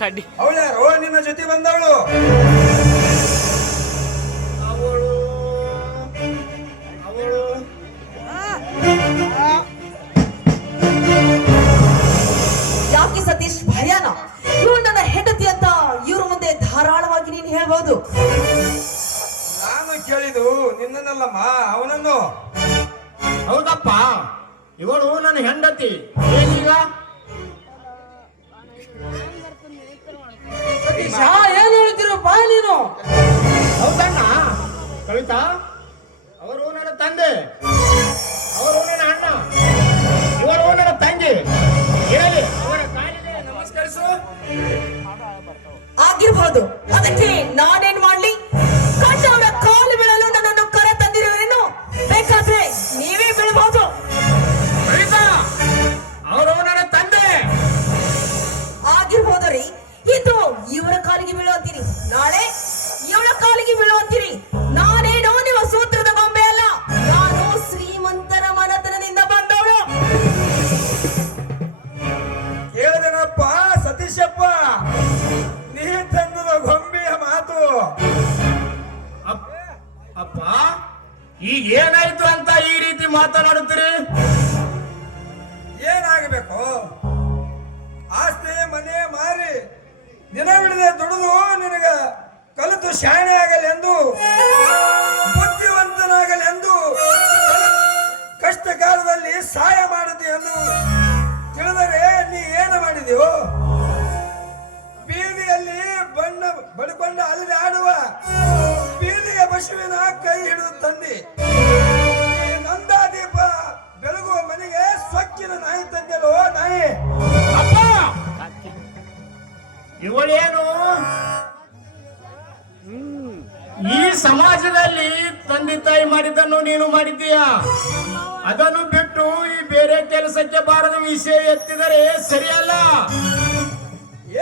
ಕಡ್ಡಿ ಅವಳ್ಯಾರೋ ನಿನ್ನ ಜೊತೆ ಬಂದವಳು? ಅವಳು ಅವಳು ಯಾಕೆ ಸತೀಶ್ ಭಯನ? ಇವಳು ನನ್ನ ಹೆಂಡತಿ ಅಂತ ಇವ್ರ ಮುಂದೆ ಧಾರಾಳವಾಗಿ ನೀನು ಹೇಳ್ಬಹುದು. ನಾನು ಕೇಳಿದು ನಿನ್ನನ್ನಲ್ಲಮ್ಮ, ಅವನನ್ನು. ಹೌದಪ್ಪ, ಇವಳು ನನ್ನ ಹೆಂಡತಿ. ಏನೀಗ ಸತೀಶ ಏನ್ ಹೇಳ್ತಿರಪ್ಪ ನೀನು? ಹೌದಣ್ಣ ಕವಿತಾ, ಅವರು ನನ್ನ ತಂದೆ, ಅವರು ನನ್ನ ಅಣ್ಣ, ಇವಳು ನನ್ನ ತಂಗಿ. ಹೇಳಿ ಅವರ ಕಾಲಿಗೆ ನಮಸ್ಕರಿಸು. ಆಗಿರ್ಬಹುದು, ಅದಕ್ಕೆ ನಾನೇನ್ ಮಾಡ್ಲಿ? ಕಂಡವರ ಕಾಲು ಬೀಳಲು ನನ್ನನ್ನು ಕರೆ ತಂದಿರುವೇನು? ಬೇಕಾದ್ರೆ ನೀವೇ ಬೀಳಬಹುದು. ಕವಿತಾ, ಅವರು ನನ್ನ ತಂದೆ. ಆಗಿರ್ಬೋದು ರೀ, ಇದು ಇವರ ಕಾಲಿಗೆ ಬೀಳುವಂತೀರಿ, ನಾಳೆ ಇವಳ ಕಾಲಿಗೆ ಬೀಳುವಂತೀರಿ. ನಾನೇನೋ ನಿಮ್ಮ ಸೂತ್ರದ ಗೊಂಬೆ ಅಲ್ಲ, ನಾನು ಶ್ರೀಮಂತರ ಮನತನದಿಂದ ಬಂದವಳು. ಕೇಳಿದನಪ್ಪ ಸತೀಶಪ್ಪ, ನೀ ತಂದದ ಗೊಂಬೆಯ ಮಾತು. ಅಪ್ಪ, ಈಗ ಏನಾಯ್ತು ಅಂತ ಈ ರೀತಿ ಮಾತನಾಡುತ್ತೀರಿ? ಏನಾಗಬೇಕು? ಆಸ್ತಿ ಮನೆ ಮಾರಿ ದಿನ ಬಿಡದೆ ದುಡಿದು ನಿನಗ ಕಲಿತು ಶಾಣೆ ಆಗಲೆಂದು, ಬುದ್ಧಿವಂತನಾಗಲೆಂದು, ಕಷ್ಟ ಕಾಲದಲ್ಲಿ ಸಹಾಯ ಮಾಡಿದೆ ಎಂದು ತಿಳಿದರೆ ನೀ ಏನು ಮಾಡಿದೆಯೋ? ಬೀದಿಯಲ್ಲಿ ಬಣ್ಣ ಬಡ್ಕೊಂಡ ಅಲ್ಲಿ ಆಡುವ ಬೀದಿಯ ಬಸವಿನ ಕೈ ಹಿಡಿದು ತಂದಿ, ಈ ನಂದಾದೀಪ ಬೆಳಗುವ ಮನೆಗೆ ಸ್ವಚ್ಛನ ನಾಯಿ ತಂದೆಲೋ ನಾಯಿ. ಅಪ್ಪ, ಇವಳೇನು ಈ ಸಮಾಜದಲ್ಲಿ ತಂದೆ ತಾಯಿ ಮಾಡಿದ್ದನ್ನು ನೀನು ಮಾಡಿದ್ದೀಯ. ಅದನ್ನು ಬಿಟ್ಟು ಈ ಬೇರೆ ಕೆಲಸಕ್ಕೆ ಬಾರದ ವಿಷಯ ಎತ್ತಿದರೆ ಸರಿಯಲ್ಲ.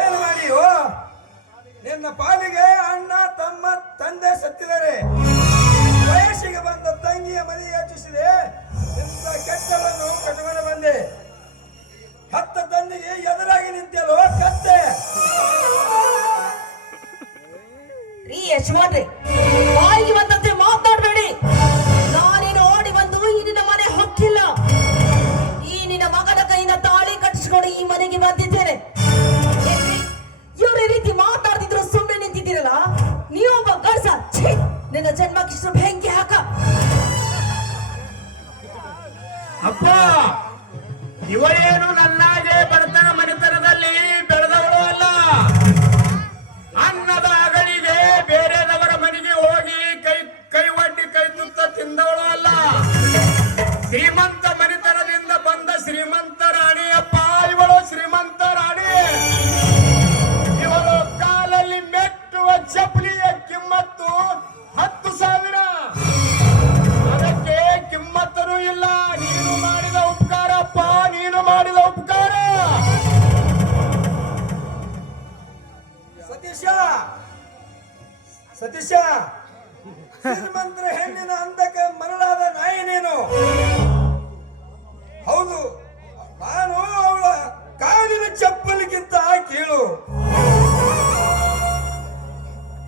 ಏನು ಮಾಡಿಯೋ? ನಿನ್ನ ಪಾಲಿಗೆ ಅಣ್ಣ ತಮ್ಮ ತಂದೆ ಸತ್ತಿದ್ದಾರೆ, ವಯಸ್ಸಿಗೆ ಬಂದ ತಂಗಿಯ ಮನೆ ಯೋಚಿಸಿದೆ, ಇಂಥ ಕೆಟ್ಟವನ್ನು ಕಟ್ಟುಕೊಂಡು ಬಂದೆ. ಹತ್ತ ತಂದಿಗೆ ಎದುರಾಗಿ ನಿಂತೇಲೋ ಕತ್ತೆ. ರೀ ಯಜಮಾನ್ರಿ, ಬಾಯಿಗೆ ಬಂದಂತೆ ಮಾತಾಡ್ಬೇಡಿ. ನಾನೇನು ಓಡಿ ಬಂದು ಈ ನಿನ್ನ ಮನೆ ಹೊಕ್ಕಿಲ್ಲ. ಈ ನಿನ್ನ ಮಗನ ಕೈಯಿಂದ ತಾಳಿ ಕಟ್ಟಿಸಿಕೊಂಡು ಈ ಮನೆಗೆ ಬಂದಿದ್ದೇನೆ. ಇವ್ರ ಈ ರೀತಿ ಮಾತಾಡ್ತಿದ್ರು ಸುಮ್ಮನೆ ನಿಂತಿದ್ದೀರಲ್ಲ, ನೀವೊಬ್ಬ ಗರ್ಸ. ನಿನ್ನ ಜನ್ಮಕ್ಕಿಷ್ಟು ಬೆಂಕಿ ಹಾಕ. ಅಪ್ಪ, ಇವಳೇನು ನನ್ನಾಗೆ ಬಡತನ ಮನೆತನದಲ್ಲಿ ಬೆಳೆದವಳು ಅಲ್ಲ. ಅನ್ನದ ಅಗಳಿಗೆ ಬೇರೆದವರ ಮನೆಗೆ ಹೋಗಿ ಕೈ ಒಡ್ಡಿ ಕೈ ತುತ್ತ ತಿಂದವಳು ಅಲ್ಲ. ಶ್ರೀಮಂತ ಮನೆತನದಿಂದ ಬಂದ ಶ್ರೀಮಂತ ರಾಣಿ ಅಪ್ಪ ಇವಳು, ಶ್ರೀಮಂತ ರಾಣಿ. ಇವಳು ಕಾಲಲ್ಲಿ ಮೆಟ್ಟುವ ಚಪ್ಪಲಿಯ ಕಿಮ್ಮತ್ತು 10,000. ಅದಕ್ಕೆ ಕಿಮ್ಮತ್ತರೂ ಇಲ್ಲ. ನೀನು ಮಾಡಿದ ಉಪಕಾರ ಅಪ್ಪ, ನೀನು ಮಾಡಿದ ಉಪಕಾರ. ಸತೀಶ, ಸತೀಶ, ಶ್ರೀಮಂತರ ಹೆಣ್ಣಿನ ಅಂದಕ್ಕೆ ಮರಳಾದ ನಾಯಿ ನೀನು. ಹೌದು, ನಾನು ಅವಳ ಕಾಲಿನ ಚಪ್ಪಲಿಗಿಂತ ಕೀಳು.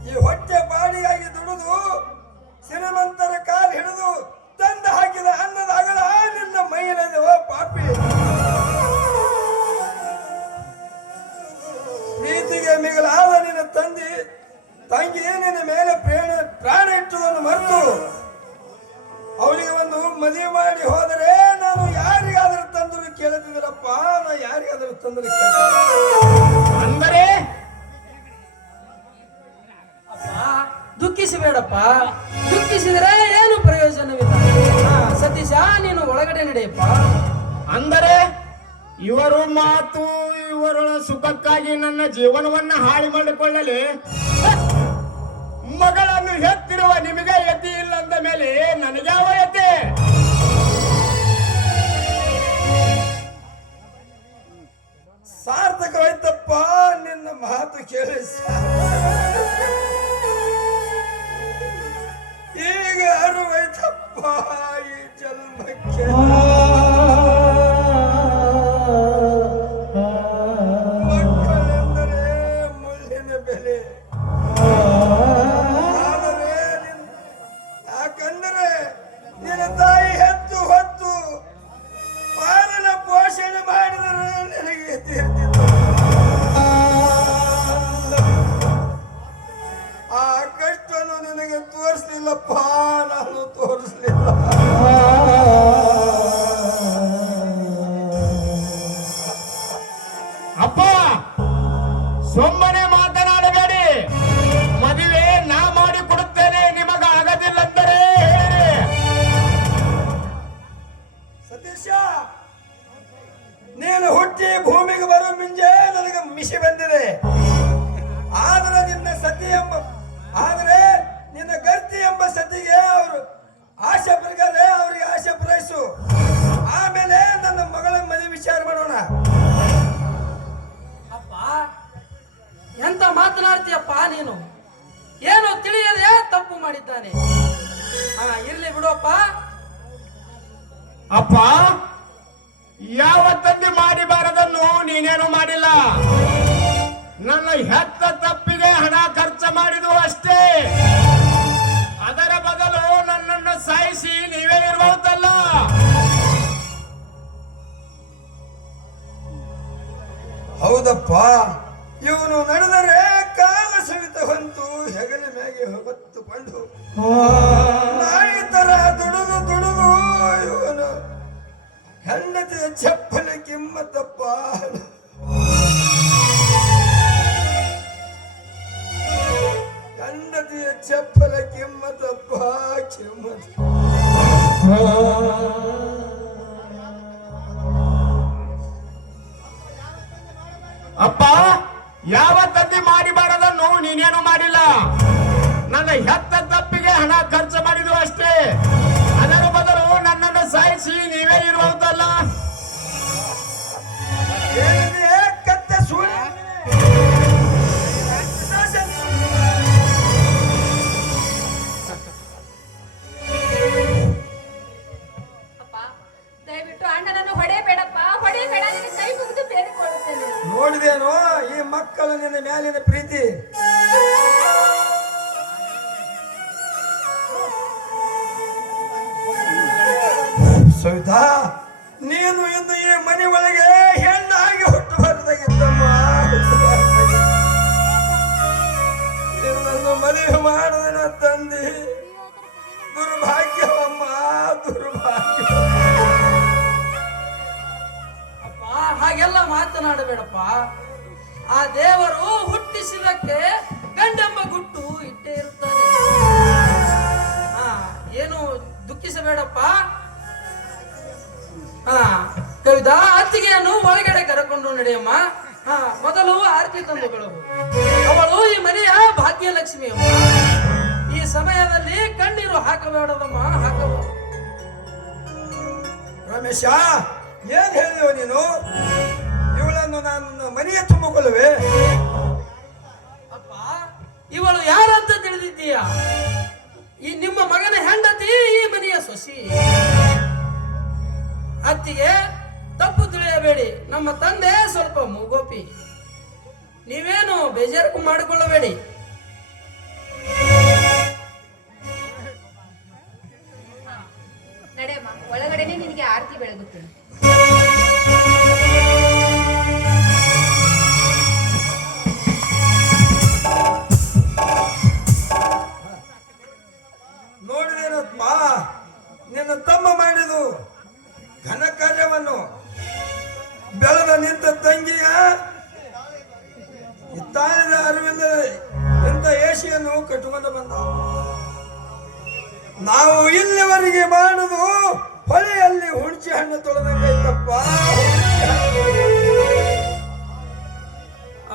ಈ ಹೊಟ್ಟೆ ಬಾಡಿಯಾಗಿ ದುಡಿದು ಶ್ರೀಮಂತರ ಕಾಲು ಹಿಡಿದು ತಂದು ಹಾಕಿದ ಅನ್ನದ ಅಗಳ ನಿನ್ನ ಮೈಯಲ್ಲಿ. ಓ ಪಾಪಿ, ಪ್ರೀತಿಗೆ ಮಿಗಿಲಾದ ನಿನ್ನ ತಂಗಿ ನಿನ್ನ ಮೇಲೆ ಪ್ರಾಣ ಇಟ್ಟುದನ್ನು ಮರೆತು ಅವಳಿಗೆ ಒಂದು ಮದುವೆ ಮಾಡಿ ಹೋದರೆ ನಾನು ಯಾರಿಗಾದರೂ ತಂದರು ಕೇಳುತ್ತಿದ್ದರಪ್ಪ. ನಾ ಯಾರಿಗಾದರೂ ತಂದರು ಅಂದರೆ ದುಃಖಿಸಬೇಡಪ್ಪ. ದುಃಖಿಸಿದ್ರೆ ಏನು ಪ್ರಯೋಜನವಿಲ್ಲ. ಸತೀಶ, ನೀನು ಒಳಗಡೆ ನಡೆಯಪ್ಪ. ಅಂದರೆ ಇವರು ಮಾತು, ಇವರ ಸುಖಕ್ಕಾಗಿ ನನ್ನ ಜೀವನವನ್ನ ಹಾಳು ಮಾಡಿಕೊಳ್ಳಲಿ. ಮಗಳನ್ನು ಹೆತ್ತಿರುವ ನಿಮಗೆ ಯತಿ ಇಲ್ಲ ಅಂದ ಮೇಲೆ ನನಗ್ಯಾವ ಯತಿ? ಸಾರ್ಥಕವಾಯ್ತಪ್ಪ ನಿನ್ನ ಮಾತು ಕೇಳಿ. ಈಗ ಅರುವೈತಪ್ಪ ಈ ಜನ್ಮಕ್ಕೆ. ಮಕ್ಕಳೆಂದರೆ ಮೇಲೆ. ಆದರೆ ಯಾಕಂದರೆ ನಿನ್ನ ತಾಯಿ ಹೆತ್ತು ಹೊತ್ತು ಪಾಲನ ಪೋಷಣೆ ಮಾಡಿದರೆ ನನಗೆ ತೀರ್ತಿತ್ತು. ಆ ಕಷ್ಟವನ್ನು ನಿನಗೆ ತೋರಿಸ್ಲಿಲ್ಲಪ್ಪ, ನಾನು ತೋರಿಸ್ಲಿಲ್ಲ. ಅಪ್ಪ ಸುಮ್ಮನೆ ಮಾತನಾಡಬೇಡಿ. ಮದುವೆ ನಾ ಮಾಡಿ ಕೊಡುತ್ತೇನೆ, ನಿಮಗ ಆಗದಿಲ್ಲಂದರೆ ಸತೀಶ, ನೀನು ಹುಟ್ಟಿ ಭೂಮಿಗೆ ಬರೋ ಮುಂಚೆ ನನಗೆ ಮಿಷಿ ಬಂದಿದೆ. ಆದರೆ ನಿನ್ನ ಗರ್ತಿ ಎಂಬ ಸತಿಗೆ ಅವರು ಆಶೆ ಪಡ್ತಾರೆ, ಅವರಿಗೆ ಆಶೆ ಪೂರೈಸು. ಆಮೇಲೆ ನನ್ನ ಮಗಳ ಮದುವೆ ವಿಚಾರ ಮಾಡೋಣ. ಅಪ್ಪ ಎಂತ ಮಾತನಾಡ್ತೀಯಪ್ಪ ನೀನು? ಏನು ತಿಳಿಯದೆ ತಪ್ಪು ಮಾಡಿದ್ದಾನೆ. ಇರ್ಲಿ ಬಿಡಪ್ಪ. ಅಪ್ಪ ಯಾವ ತಂದೆ ಮಾಡಬಾರದನ್ನು ನೀನೇನು ಮಾಡಿಲ್ಲ. ನನ್ನ ಹೆತ್ತ ತಪ್ಪಿಗೆ ಹಣ ಖರ್ಚು ಮಾಡಿದು ಅಷ್ಟೇ. ಅದರ ಬದಲು ನನ್ನನ್ನು ಸಾಯಿಸಿ ನೀವೇ ಇರಬಹುದಲ್ಲ. ಹೌದಪ್ಪ, ಇವನು ನಡೆದರೆ ಕಾಲ ಸವಿತ ಹೊಂತು ಹೆಗಲ ಮ್ಯಾಗೆ ಹೊತ್ತುಕೊಂಡು ನಾಯಿ ತರ ದುಡಿದು ಇವನು ಹೆಂಡತಿಯ ಚಪ್ಪಲ ಕಿಮ್ಮತ್ತಪ್ಪ. ಹೆಂಡತಿಯ ಚಪ್ಪಲ ಕಿಮ್ಮತ್ತಪ್ಪ, ಕಿಮ್ಮತ್. ಅಪ್ಪ ಯಾವ ತಂದೆ ಮಾಡಬಾರದನ್ನು ನೀನೇನು ಮಾಡಿಲ್ಲ. ನನ್ನ ಹೆತ್ತ ತಪ್ಪಿಗೆ ಹಣ ಖರ್ಚು ಮಾಡಿದು ಅಷ್ಟೇ. ಅದರ ಬದಲು ನನ್ನನ್ನು ಸಾಯಿಸಿ ನೀವೇ ಇರಬಹುದಲ್ಲ. ಏನಿದೆ ಕತ್ತೆ ಸುಳ್ಳು? ಅಪ್ಪ ದಯವಿಟ್ಟು ಅಣ್ಣನನ್ನು ಹೊಡೆಯಬೇಡಪ್ಪ, ಹೊಡೆಯಬೇಡ, ನಿನ್ನ ಕೈ ಮುಗಿದು ಬೇಡಿಕೊಳ್ಳುತ್ತೇನೆ. ನೋಡಿದೇನೋ ಈ ಮಕ್ಕಳ ನಿನ್ನ ಮ್ಯಾಲಿನ ಪ್ರೀತಿ. ಸವಿತಾ, ನೀನು ಇಂದು ಈ ಮನೆ ಒಳಗೆ ಹೆಣ್ಣಾಗಿ ಹುಟ್ಟಬಾರದಾಗಿದ್ದಮ್ಮ. ನಿನ್ನನ್ನು ಮದುವೆ ಮಾಡಿದ ತಂದೆ ದುರ್ಭಾಗ್ಯವಮ್ಮ, ದುರ್ಭಾಗ್ಯ. ಅಪ್ಪ ಹಾಗೆಲ್ಲ ಮಾತನಾಡಬೇಡಪ್ಪ. ಆ ದೇವರು ಹುಟ್ಟಿಸಿದಕ್ಕೆ ಗಂಡೆಂಬ ಗುಟ್ಟು ಇಟ್ಟೇ ಇರುತ್ತಾನೆ. ಏನು ದುಃಖಿಸಬೇಡಪ್ಪ. ಕವಿತಾ, ಅತ್ತಿಗೆಯನ್ನು ಒಳಗಡೆ ಕರೆಕೊಂಡು ನಡೆಯಮ್ಮ. ಮೊದಲು ಆರತಿ ತಂದುಗಳು. ಅವಳು ಈ ಮನೆಯ ಭಾಗ್ಯಲಕ್ಷ್ಮಿ ಅಮ್ಮ. ಈ ಸಮಯದಲ್ಲಿ ಕಣ್ಣೀರು ಹಾಕಬೇಡದಮ್ಮ, ಹಾಕಬಹುದು. ರಮೇಶ, ಏನ್ ಹೇಳಿದೆವು ನೀನು? ಇವಳನ್ನು ನಾನು ಮನೆಯ ತುಂಬಿಕೊಳ್ಳುವೆ? ಅಪ್ಪ, ಇವಳು ಯಾರಂತ ತಿಳಿದಿದ್ದೀಯಾ? ಈ ನಿಮ್ಮ ಮಗನ ಹೆಂಡತಿ, ಈ ಮನೆಯ ಸೊಸಿ. ಅತ್ತಿಗೆ ತಪ್ಪು ತಿಳಿಯಬೇಡಿ. ನಮ್ಮ ತಂದೆ ಸ್ವಲ್ಪ ಮೂಗೋಪಿ. ನೀವೇನು ಬೇಜಾರು ಮಾಡಿಕೊಳ್ಳಬೇಡಿ. ನಡೆಯಮ್ಮ, ಒಳಗಡೆನೆ ನಿನಗೆ ಆರತಿ ಬೆಳಗುತ್ತೇನೆ. ನೋಡಿದೇನಪ್ಪ ನಿನ್ನ ತಮ್ಮ ಮಾಡಿದು ಘನ ಕಾರ್ಯವನ್ನು. ಬೆಳೆದ ನಿಂತ ತಂಗಿಯ ಇತ್ತಾಳಿದ ಅರಿವಿಂದ ಇಂಥ ಏಷಿಯನ್ನು ಕಟ್ಟಿಕೊಂಡು ಬಂದ. ನಾವು ಇಲ್ಲಿವರೆಗೆ ಮಾಡುದು ಹೊಳೆಯಲ್ಲಿ ಹುಣಚಿ ಹಣ್ಣು ತೊಳೆದಂಗೈತಪ್ಪ.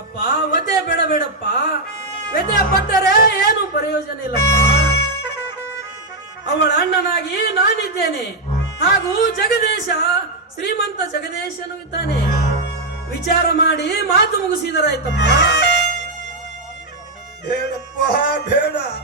ಅಪ್ಪ, ಒದೆ ಬೇಡಬೇಡಪ್ಪ. ವ್ಯಥೆ ಪಟ್ಟರೆ ಏನು ಪ್ರಯೋಜನ ಇಲ್ಲಪ್ಪ. ಅವಳ ಅಣ್ಣನಾಗಿ ನಾನಿದ್ದೇನೆ, ಹಾಗೂ ಜಗದೇಶ, ಶ್ರೀಮಂತ ಜಗದೇಶನು ಇದ್ದಾನೆ. ವಿಚಾರ ಮಾಡಿ ಮಾತು ಮುಗಿಸಿದರಾಯ್ತಪ್ಪ. ಬೇಡಪ್ಪ,